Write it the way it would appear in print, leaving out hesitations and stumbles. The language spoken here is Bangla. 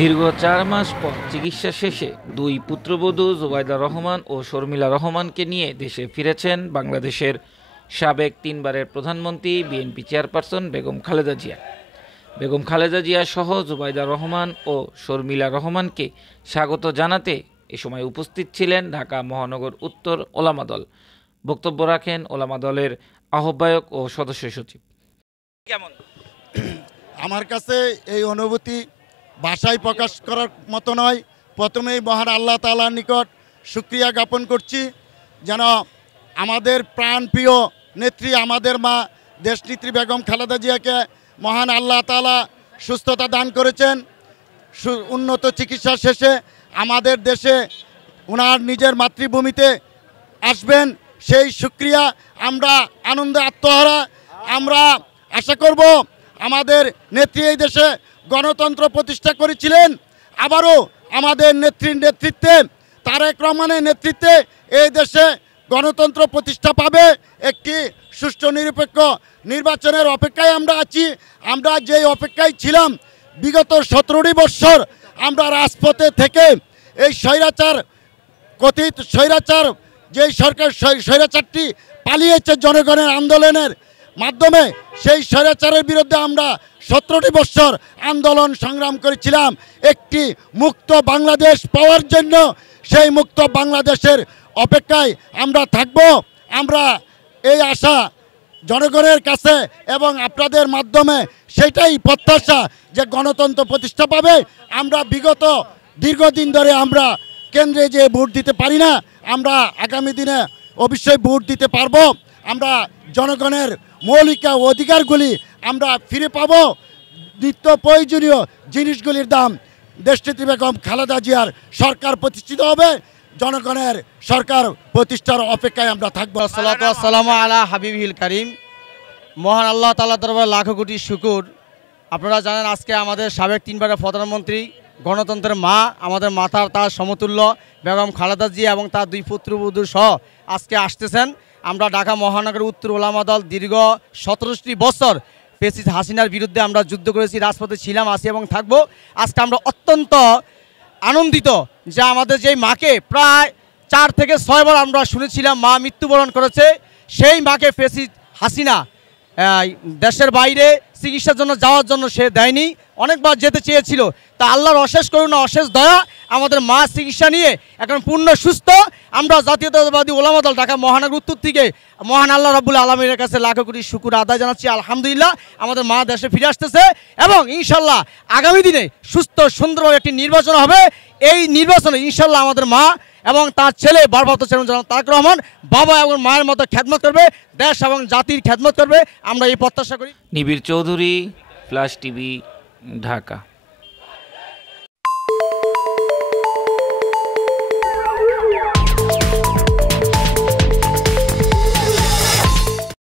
দীর্ঘ ৪ মাস পর চিকিৎসা শেষে দুই পুত্রবধূ জুবাইদা রহমান ও শর্মিলা রহমানকে নিয়ে দেশে ফিরেছেন বাংলাদেশের সাবেক ৩ বারের প্রধানমন্ত্রী বিএনপি চেয়ারপারসন বেগম খালেদা জিয়া। বেগম খালেদা জিয়া সহ জুবাইদা রহমান ও শর্মিলা রহমানকে স্বাগত জানাতে এ সময় উপস্থিত ছিলেন ঢাকা মহানগর উত্তর ওলামা দল। বক্তব্য রাখেন ওলামা দলের আহ্বায়ক ও সদস্য সচিব। কেমন আমার কাছে এই অনুভূতি ভাষায় প্রকাশ করার মতো নয়। প্রথমেই মহান আল্লাহ তাআলার নিকট শুকরিয়া জ্ঞাপন করছি যেন আমাদের প্রাণপ্রিয় নেত্রী, আমাদের মা দেশনেত্রী বেগম খালেদা জিয়াকে মহান আল্লাহ তাআলা সুস্থতা দান করেছেন। উন্নত চিকিৎসা শেষে আমাদের দেশে ওনার নিজের মাতৃভূমিতে আসবেন, সেই শুকরিয়া আমরা আনন্দে আত্মহারা। আমরা আশা করব আমাদের নেত্রী এই দেশে গণতন্ত্র প্রতিষ্ঠা করেছিলেন, আবারও আমাদের নেত্রীর নেতৃত্বে, তারেক রহমানের নেতৃত্বে এই দেশে গণতন্ত্র প্রতিষ্ঠা পাবে। একটি সুষ্ঠু নিরপেক্ষ নির্বাচনের অপেক্ষায় আমরা আছি। আমরা যেই অপেক্ষায় ছিলাম বিগত 17টি বৎসর, আমরা রাজপথে থেকে এই কথিত স্বৈরাচার যেই সরকার স্বৈরাচারটি পালিয়েছে জনগণের আন্দোলনের মাধ্যমে, সেই স্বৈরাচারের বিরুদ্ধে আমরা 17টি বৎসর আন্দোলন সংগ্রাম করেছিলাম একটি মুক্ত বাংলাদেশ পাওয়ার জন্য। সেই মুক্ত বাংলাদেশের অপেক্ষায় আমরা থাকব। আমরা এই আশা জনগণের কাছে এবং আপনাদের মাধ্যমে সেটাই প্রত্যাশা যে গণতন্ত্র প্রতিষ্ঠা পাবে। আমরা বিগত দীর্ঘদিন ধরে আমরা কেন্দ্রে যে ভোট দিতে পারি না, আমরা আগামী দিনে অবশ্যই ভোট দিতে পারবো। আমরা জনগণের মৌলিক অধিকারগুলি আমরা ফিরে পাব। নিত্য প্রয়োজনীয় জিনিসগুলির দাম দেশনেত্রী বেগম খালেদা জিয়ার সরকার প্রতিষ্ঠিত হবে। জনগণের সরকার প্রতিষ্ঠার অপেক্ষায় আমরা থাকবো। সালাতু ওয়াসসালামু আলা হাবিবিল কারীম। মহান আল্লাহ তাআলার দরবারে লাখো কোটি শুকর। আপনারা জানেন আজকে আমাদের সাবেক 3 বারের প্রধানমন্ত্রী, গণতন্ত্রের মা, আমাদের মাতার তার সমতুল্য বেগম খালেদা জিয়া এবং তার দুই পুত্রবধূ সহ আজকে আসতেছেন। আমরা ঢাকা মহানগর উত্তর ওলামা দল দীর্ঘ 17টি বছর ফ্যাসিস্ট হাসিনার বিরুদ্ধে আমরা যুদ্ধ করেছি, রাজপথে ছিলাম, আছি এবং থাকবো। আজকে আমরা অত্যন্ত আনন্দিত যে আমাদের যেই মাকে প্রায় 4 থেকে 6 বার আমরা শুনেছিলাম মা মৃত্যুবরণ করেছে, সেই মাকে ফ্যাসিস্ট হাসিনা দেশের বাইরে চিকিৎসার জন্য যাওয়ার জন্য সে দেয়নি, অনেকবার যেতে চেয়েছিল। তা আল্লাহর অশেষ করুণা, অশেষ দয়া, আমাদের মা চিকিৎসা নিয়ে এখন পূর্ণ সুস্থ। আমরা জাতীয়তাবাদী ওলামা দল ঢাকা মহানগর উত্তর থেকে মহান আল্লাহ রাব্বুল আলামিনের কাছে লাখো কোটি শুকর আদায় জানাচ্ছি। আলহামদুলিল্লাহ আমাদের মা দেশে ফিরে আসতেছে এবং ইনশাল্লাহ আগামী দিনে সুস্থ সুন্দর একটি নির্বাচন হবে। এই নির্বাচনে ইনশাল্লাহ আমাদের মা এবং তার ছেলে ভারপ্রাপ্ত চেয়ারম্যান তারেক রহমান বাবা এবং মায়ের মতো খেদমত করবে, দেশ এবং জাতির খেদমত করবে, আমরা এই প্রত্যাশা করি। নিবিড় চৌধুরী, ফ্ল্যাশ টিভি, ঢাকা।